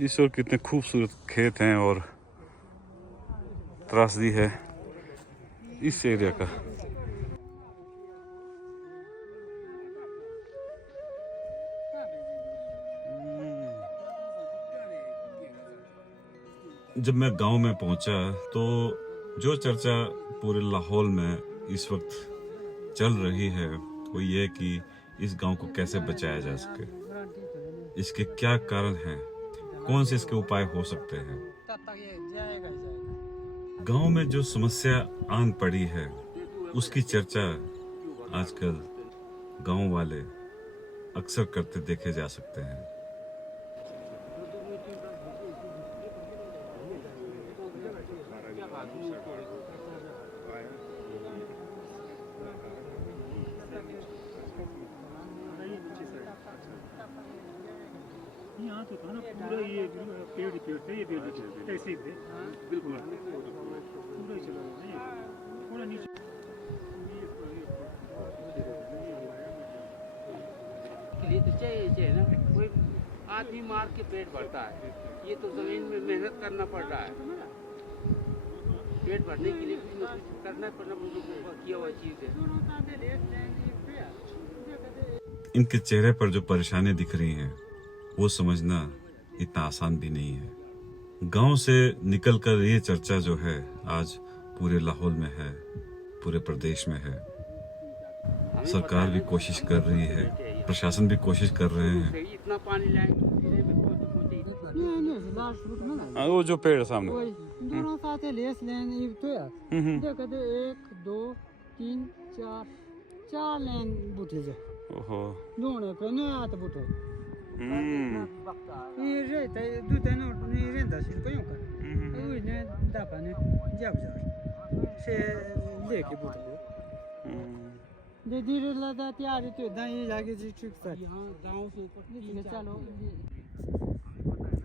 इस ओर कितने खूबसूरत खेत हैं और त्रासदी है इस एरिया का। जब मैं गांव में पहुंचा तो जो चर्चा पूरे लाहौल में इस वक्त चल रही है वो ये कि इस गांव को कैसे बचाया जा सके, इसके क्या कारण हैं, कौन से इसके उपाय हो सकते हैं। गांव में जो समस्या आन पड़ी है उसकी चर्चा आजकल गांव वाले अक्सर करते देखे जा सकते हैं। यहाँ तो था ना पूरा ये पेड़ थे, ये पेड़ थे ऐसे ही थे, बिल्कुल पूरा ही चला गया थोड़ा नीचे। लिए तो चाहिए ना, कोई आदमी मार के पेट भरता है, ये तो जमीन में मेहनत करना पड़ रहा है, पेट भरने के लिए कुछ न कुछ करना पड़ना किया हुआ चीज है। इनके चेहरे पर जो परेशानी दिख रही है वो समझना इतना आसान भी नहीं है। गांव से निकलकर ये चर्चा जो है आज पूरे लाहौल में है, पूरे प्रदेश में है। सरकार भी कोशिश कर रही है, प्रशासन भी कोशिश कर रहे हैं। इतना पानी लाएंगे वो जो पेड़ सामने दोनों साथ लेस लेन तो यार देखो तो 1 2 3 4 लेन बूटे जो ओहो दोनों पे न आते बूटे ये रहता है दो दिन और नहीं रहता सिर्फ क्यों कर वो ने दापा ने जब से लेके बूटे दे धीरे लगा तैयार तो दाई जाके जी ठीक सर यहाँ गांव से ऊपर चलो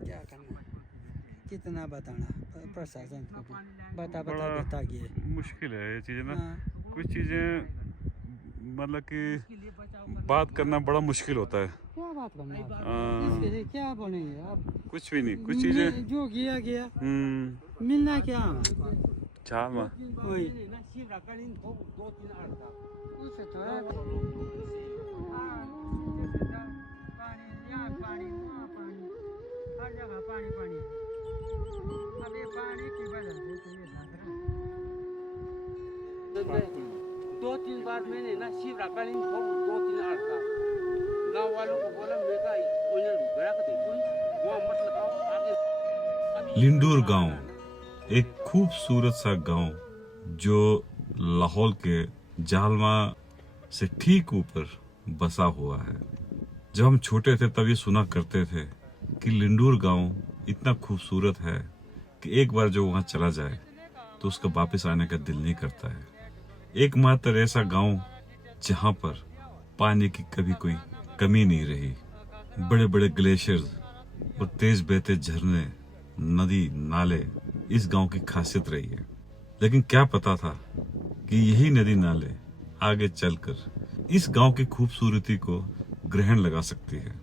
क्या करना कितना बताना प्रशासन को बता गया मुश्किल है ये चीजें ना। कुछ चीजें मतलब कि बात करना बड़ा मुश्किल होता है। क्या बात करना इसके लिए क्या बोलेंगे अब, कुछ भी नहीं, कुछ चीजें जो गया मिलना क्या चाल में वही पानी अब ये पानी की वजह से तो ये दो तीन बार मैंने ना शिवराकालीन 2-3 था, गांव वालों को बोला मैं का उन्हें बड़ा कर दे वो मत लगाओ आगे। लिंडूर गांव एक खूबसूरत सा गांव जो लाहौल के जालमा से ठीक ऊपर बसा हुआ है। जब हम छोटे थे तब ये सुना करते थे कि लिंडूर गांव इतना खूबसूरत है कि एक बार जो वहां चला जाए तो उसका वापस आने का दिल नहीं करता है। एकमात्र ऐसा गांव जहां पर पानी की कभी कोई कमी नहीं रही। बड़े बड़े ग्लेशियर्स और तेज बहते झरने, नदी, नाले इस गांव की खासियत रही है। लेकिन क्या पता था कि यही नदी नाले आगे चलकर इस गांव की खूबसूरती को ग्रहण लगा सकती है।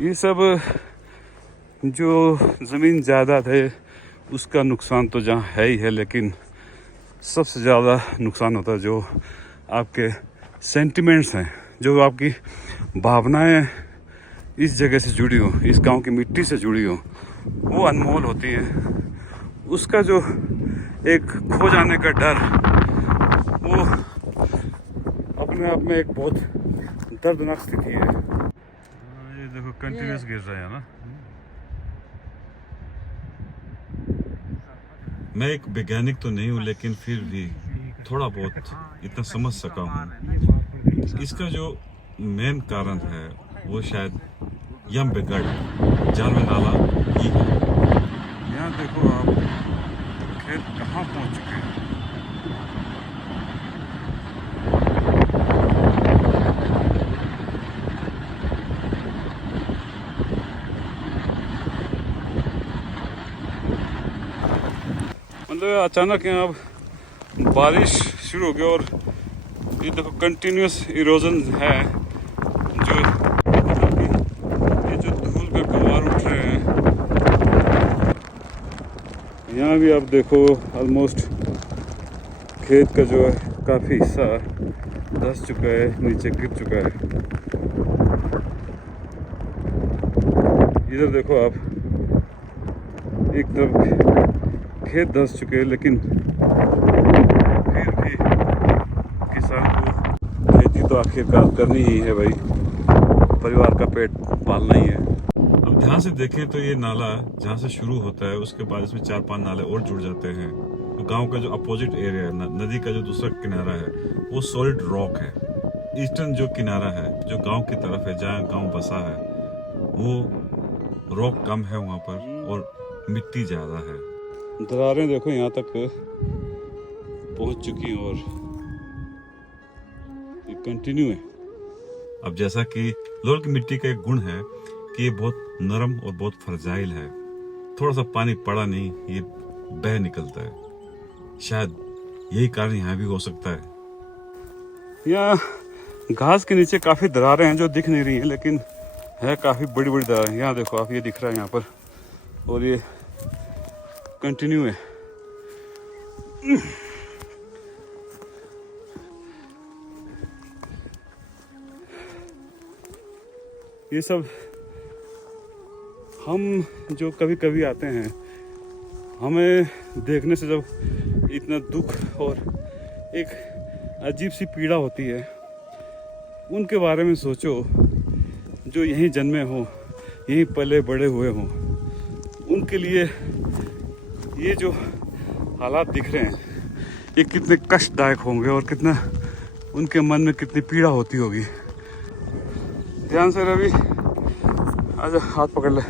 ये सब जो जमीन जायदाद है उसका नुकसान तो जहाँ है ही है, लेकिन सबसे ज़्यादा नुकसान होता है जो आपके सेंटिमेंट्स हैं, जो आपकी भावनाएं इस जगह से जुड़ी हो, इस गांव की मिट्टी से जुड़ी हो, वो अनमोल होती है। उसका जो एक खो जाने का डर वो अपने आप में एक बहुत दर्दनाक स्थिति है। ये देखो कंटिन्यूस गिर रहा है ना। मैं एक वैज्ञानिक तो नहीं हूँ लेकिन फिर भी थोड़ा बहुत इतना समझ सका हूँ। इसका जो मेन कारण है वो शायद यमबेगढ़ जालमा नाला ही है। यहाँ देखो आप खेत कहाँ पहुँच चुके हैं। मतलब अचानक यहाँ बारिश शुरू हो गई और ये देखो कंटिन्यूस इरोजन है जो यहाँ भी आप देखो ऑलमोस्ट खेत का जो है काफ़ी हिस्सा धंस चुका है, नीचे गिर चुका है। इधर देखो आप, एक तरफ खेत धंस चुके हैं, लेकिन फिर भी किसान को खेती तो आखिरकार करनी ही है भाई, परिवार का पेट पालना ही है। अब ध्यान से देखें तो ये नाला जहाँ से शुरू होता है उसके बाद इसमें 4-5 नाले और जुड़ जाते हैं। तो गांव का जो अपोजिट एरिया है, नदी का जो दूसरा किनारा है, वो सॉलिड रॉक है। ईस्टर्न जो किनारा है, जो गांव की तरफ है, जहाँ गांव बसा है, वो रॉक कम है वहाँ पर और मिट्टी ज्यादा है। दरारें देखो यहाँ तक पहुँच चुकी हैं और ये कंटिन्यू है। अब जैसा कि लोल की मिट्टी का एक गुण है कि ये बहुत नरम और बहुत फ्रजाइल है। थोड़ा सा पानी पड़ा नहीं, ये बह निकलता है। शायद यही कारण यहाँ भी हो सकता है। यहाँ घास के नीचे काफी दरारें हैं जो दिख नहीं रही हैं, लेकिन है काफी बड़ी बड़ी दरारें। यहाँ देखो आप, ये दिख रहा है यहाँ पर, और ये कंटिन्यू है। ये सब हम जो कभी कभी आते हैं, हमें देखने से जब इतना दुख और एक अजीब सी पीड़ा होती है, उनके बारे में सोचो जो यहीं जन्मे हों, यहीं पले बड़े हुए हों। उनके लिए ये जो हालात दिख रहे हैं, ये कितने कष्टदायक होंगे और कितना उनके मन में कितनी पीड़ा होती होगी। ध्यान से रवि, आजा हाथ पकड़ ले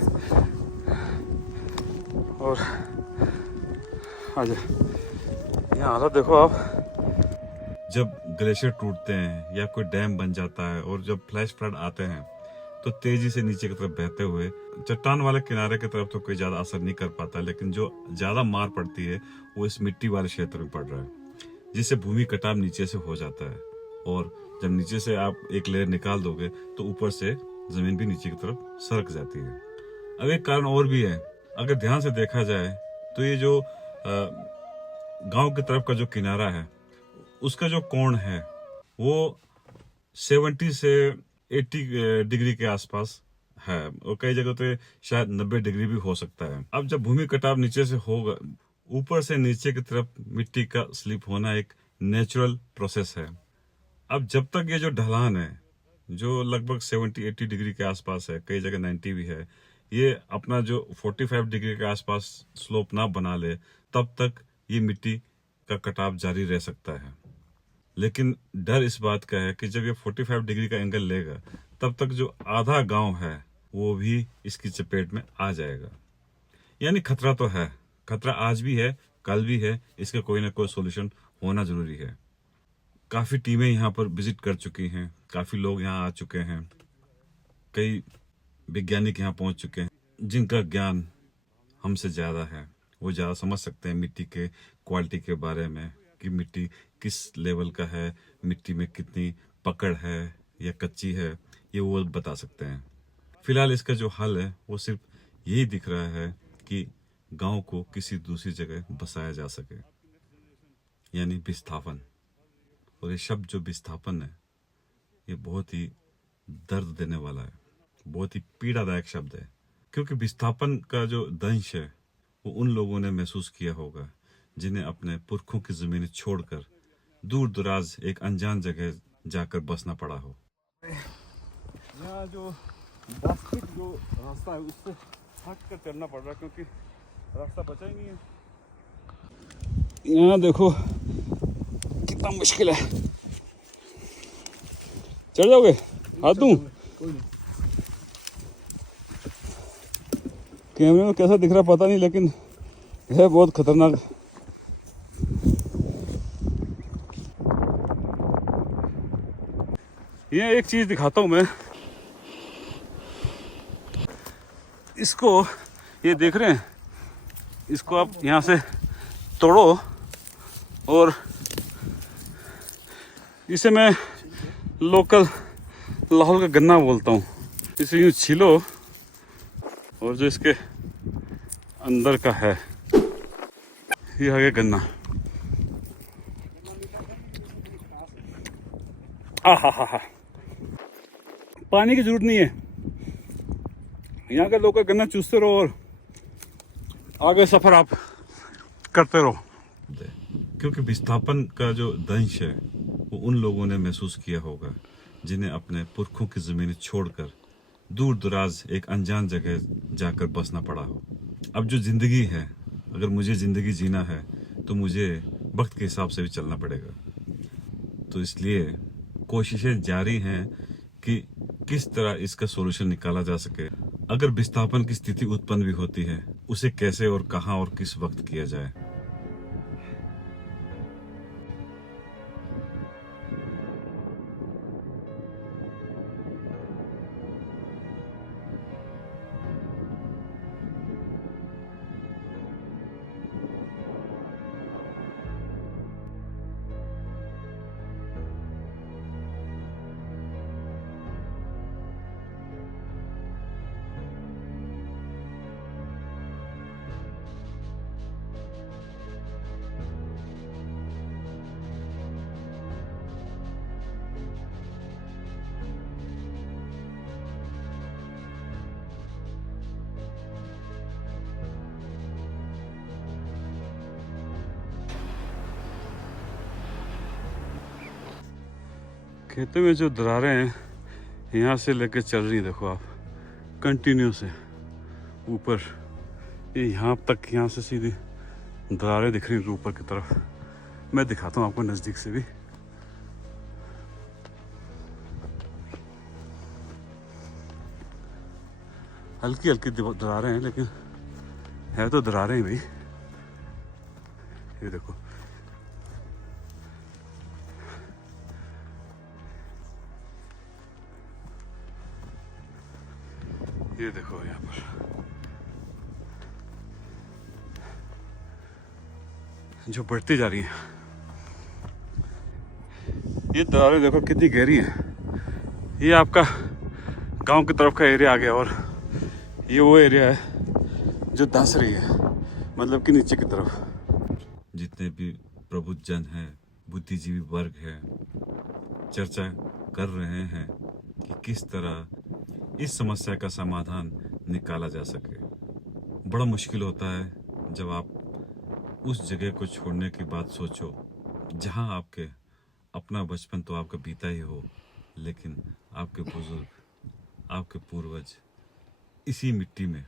और आजा। यहाँ हालत देखो आप। जब ग्लेशियर टूटते हैं या कोई डैम बन जाता है और जब फ्लैश फ्लड आते हैं तो तेजी से नीचे की तरफ बहते हुए चट्टान वाले किनारे की तरफ तो कोई ज्यादा असर नहीं कर पाता, लेकिन जो ज्यादा मार पड़ती है वो इस मिट्टी वाले क्षेत्र में पड़ रहा है, जिससे भूमि कटाव नीचे से हो जाता है। और जब नीचे से आप एक लेयर निकाल दोगे तो ऊपर से जमीन भी नीचे की तरफ सरक जाती है। अब एक कारण और भी है, अगर ध्यान से देखा जाए तो ये जो गांव की तरफ का जो किनारा है, उसका जो कोण है वो 70 से 80 डिग्री के आसपास है, और कई जगह पे शायद 90 डिग्री भी हो सकता है। अब जब भूमि कटाव नीचे से होगा, ऊपर से नीचे की तरफ मिट्टी का स्लिप होना एक नेचुरल प्रोसेस है। अब जब तक ये जो ढलान है, जो लगभग 70-80 डिग्री के आसपास है, कई जगह 90 भी है, ये अपना जो 45 डिग्री के आसपास स्लोप ना बना ले, तब तक ये मिट्टी का कटाव जारी रह सकता है। लेकिन डर इस बात का है कि जब ये 45 डिग्री का एंगल लेगा, तब तक जो आधा गांव है वो भी इसकी चपेट में आ जाएगा। यानी खतरा तो है, खतरा आज भी है, कल भी है, इसका कोई ना कोई सोल्यूशन होना जरूरी है। काफी टीमें यहाँ पर विजिट कर चुकी हैं, काफी लोग यहाँ आ चुके हैं, कई वैज्ञानिक यहाँ पहुंच चुके हैं जिनका ज्ञान हमसे ज्यादा है। वो ज्यादा समझ सकते हैं मिट्टी के क्वालिटी के बारे में, कि मिट्टी किस लेवल का है, मिट्टी में कितनी पकड़ है या कच्ची है, ये वो बता सकते हैं। फिलहाल इसका जो हल है वो सिर्फ यही दिख रहा है कि गांव को किसी दूसरी जगह बसाया जा सके, यानी विस्थापन। और ये शब्द जो विस्थापन है, ये बहुत ही दर्द देने वाला है, बहुत ही पीड़ादायक शब्द है, क्योंकि विस्थापन का जो दंश है वो उन लोगों ने महसूस किया होगा जिन्हें अपने पुरखों की जमीनें छोड़कर दूर दराज एक अनजान जगह जाकर बसना पड़ा हो। यहाँ जो वास्तविक जो रास्ता है उससे हट कर चलना पड़ रहा है, क्योंकि रास्ता बचा ही नहीं है। यहाँ देखो कितना मुश्किल है। चढ़ जाओगे? हाथ दूं? कैमरे में कैसा दिख रहा पता नहीं, लेकिन है बहुत खतरनाक। ये एक चीज दिखाता हूं मैं इसको, ये देख रहे हैं, इसको आप यहाँ से तोड़ो और इसे मैं लोकल लाहौल का गन्ना बोलता हूँ। इसे यूँ छीलो और जो इसके अंदर का है ये आ गया गन्ना। हा पानी की जरूरत नहीं है, यहाँ के लोग का गन्ना चूसते रहो और आगे सफर आप करते रहो। क्योंकि विस्थापन का जो दंश है वो उन लोगों ने महसूस किया होगा जिन्हें अपने पुरखों की जमीनें छोड़कर दूर दराज एक अनजान जगह जाकर बसना पड़ा हो। अब जो जिंदगी है, अगर मुझे जिंदगी जीना है तो मुझे वक्त के हिसाब से भी चलना पड़ेगा। तो इसलिए कोशिशें जारी हैं कि किस तरह इसका सॉल्यूशन निकाला जा सके। अगर विस्थापन की स्थिति उत्पन्न भी होती है, उसे कैसे और कहां और किस वक्त किया जाए। खेतों में जो दरारें हैं यहाँ से लेकर चल रही, देखो आप, कंटिन्यू से ऊपर ये यहाँ तक, यहाँ से सीधी दरारें दिख रही हैं ऊपर की तरफ। मैं दिखाता हूँ आपको नज़दीक से भी। हल्की हल्की दरारें हैं लेकिन है तो दरारें ही भाई। ये देखो, ये देखो यहाँ पर जो बढ़ती जा रही है ये दरारें, देखो कितनी गहरी है। ये आपका गांव की तरफ का एरिया आ गया और ये वो एरिया है जो धंस रही है, मतलब कि नीचे की तरफ। जितने भी प्रबुद्ध जन हैं, बुद्धिजीवी वर्ग है, चर्चा कर रहे हैं कि किस तरह इस समस्या का समाधान निकाला जा सके। बड़ा मुश्किल होता है जब आप उस जगह को छोड़ने की बात सोचो जहां आपके अपना बचपन तो आपका बीता ही हो, लेकिन आपके बुजुर्ग, आपके पूर्वज इसी मिट्टी में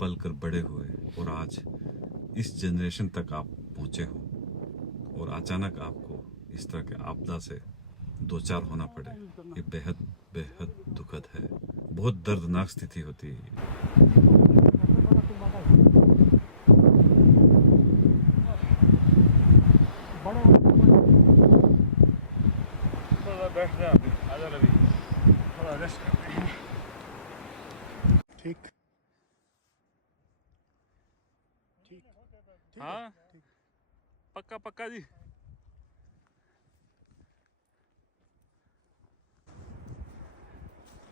पल कर बड़े हुए और आज इस जनरेशन तक आप पहुंचे हो और अचानक आपको इस तरह के आपदा से दो चार होना पड़े, ये बेहद बेहद दुखद है। बहुत दर्दनाक स्थिति होती है। बैठ जाए अभी, आजा रवि, थोड़ा रेस्ट करते हैं। ठीक ठीक, हाँ पक्का पक्का जी।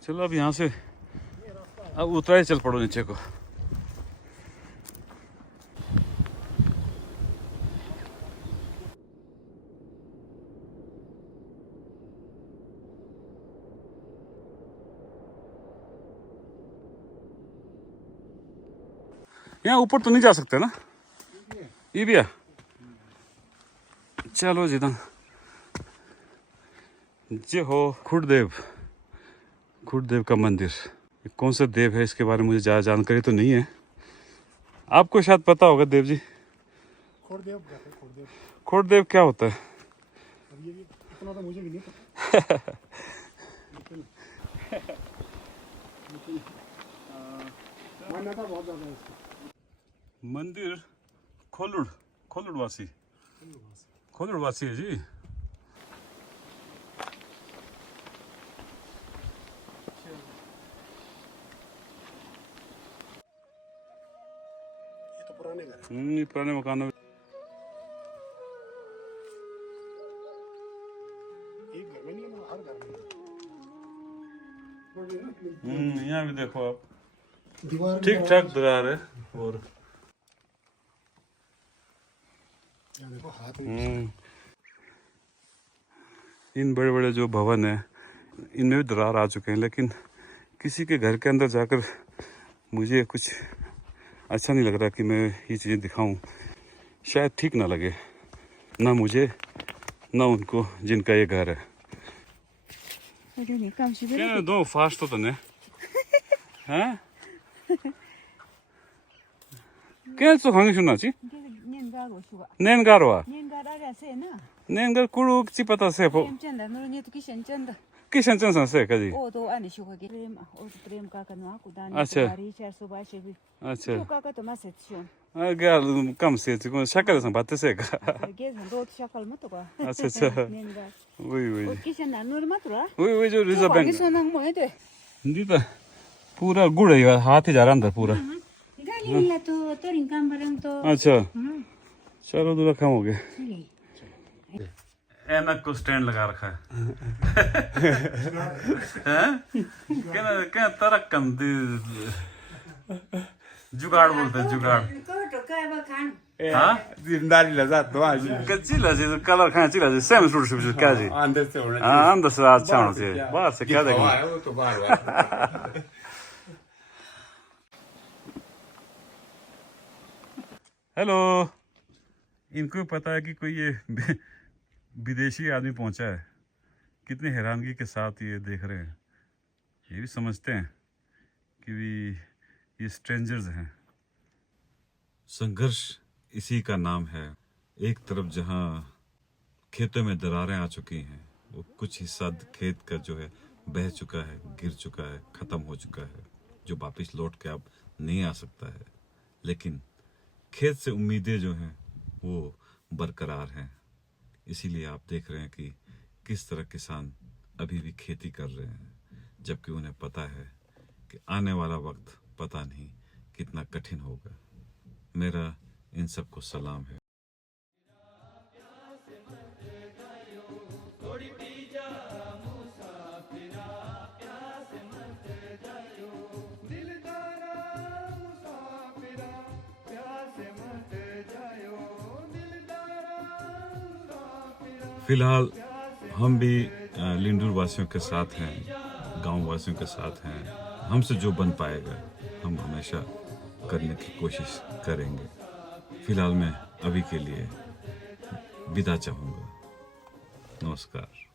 चलो अब यहाँ से अब उतरा ही चल पड़ो नीचे को। यहाँ ऊपर तो नहीं जा सकते ना, ये भी है। चलो जी, जय हो खुड़देव, खुड़देव का मंदिर। कौन सा देव है इसके बारे में मुझे ज़्यादा जानकारी तो नहीं है, आपको शायद पता होगा देव जी। खोड़देव कहते हैं, खोड़देव। खुड़देव क्या होता है? अब ये भी इतना तो मुझे भी नहीं पता। लेकिन मान्यता बहुत ज़्यादा है इसकी। मंदिर खोलुड़वासी खोलुड़वासी है जी। ये तो पुराने घर हैं। ये पुराने मकान में एक घर में नहीं है, हर घर में। यहाँ भी देखो आप, दीवार ठीक ठाक दरार है और इन बड़े बड़े जो भवन है इनमें भी दरार आ चुके हैं, लेकिन किसी के घर के अंदर जाकर मुझे कुछ अच्छा नहीं लग रहा कि मैं ये चीज़ें दिखाऊं। शायद ठीक ना लगे, ना मुझे ना उनको जिनका ये घर है। क्या दो फास्ट तो ने हैं क्या तो खाने सुना ची नेन गारवा नेन गार कुड़ू ची पता से पो किशन चंद से कजी अच्छा अच्छा क्या कम से को शक्ल से बात से का अच्छा अच्छा वही वही जो रिजर्व बैंक नहीं तो पूरा गुड़ है हाथ ही जा रहा अंदर पूरा अच्छा चलो दूल्हा कम हो गया। ऐनक को स्टैंड लगा रखा है क्या तरक कंदी जुगाड़ बोलते हैं जुगाड़ हाँ जिम्मेदारी लगा तो आज कच्ची लजी कलर खाना चिल्ला जी सेम सूट सूट क्या जी अंदर से होना हाँ अंदर से अच्छा होना चाहिए बाहर से क्या देखेंगे है वो तो बार बार हेलो इनको पता है कि कोई ये विदेशी आदमी पहुंचा है। कितनी हैरानगी के साथ ये देख रहे हैं। ये भी समझते हैं कि ये स्ट्रेंजर्स हैं। संघर्ष इसी का नाम है। एक तरफ जहां खेतों में दरारें आ चुकी हैं, वो कुछ हिस्सा खेत का जो है बह चुका है, गिर चुका है, खत्म हो चुका है, जो वापिस लौट के अब नहीं आ सकता है। लेकिन खेत से उम्मीदें जो हैं वो बरकरार हैं। इसीलिए आप देख रहे हैं कि किस तरह किसान अभी भी खेती कर रहे हैं, जबकि उन्हें पता है कि आने वाला वक्त पता नहीं कितना कठिन होगा। मेरा इन सबको सलाम है। फिलहाल हम भी लिंडूर वासियों के साथ हैं, गांव वासियों के साथ हैं। हमसे जो बन पाएगा हम हमेशा करने की कोशिश करेंगे। फिलहाल मैं अभी के लिए विदा चाहूँगा। नमस्कार।